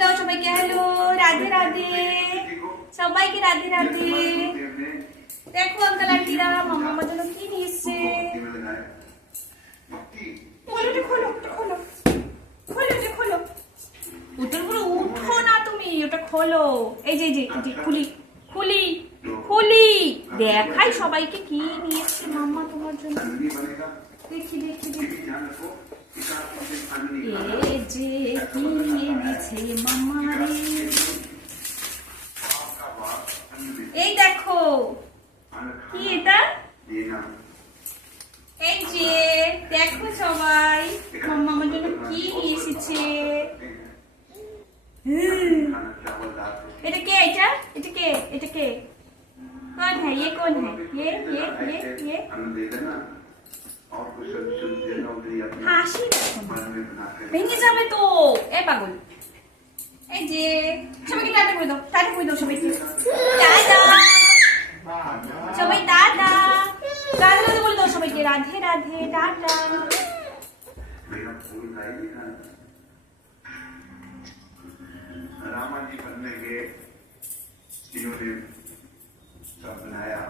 দাও সবাইকে হ্যালো রাধে রাধে সবাইকে রাধে রাধে। দেখো আঙ্কেল আন্টিরা মামা আমার জন্য কি নিয়ে এসছে। খোলো খোলো খোলো খোলো ওটার উপরে উঠো না তুমি, ওটা খোলো। এই যে খুলি খুলি খুলি দেখাই সবাইকে কি নিয়ে এসছে মাম্মা তোমার জন্য। দেখি দেখি দেখি এ যে কি নিয়ে দিয়েছে মাম্মা রে। এই দেখো কি এটা, এই যে দেখো সবাই মাম্মা আমার জন্য কি নিয়ে এসেছে। এটা কে, এটা কে, এটা কে, कौन है ये, कौन है ये হাসি ভেঙে যাবে তো এ পাগল। এই যে সবাইকে টাটা করে দাও, টাটা করে দাও সবাইকে, টাটা সবাই, টাটা রাধে রাধে বলে দাও সবাইকে, রাধে রাধে টাটা। रामा जी बनने के इन्होंने सब बनाया।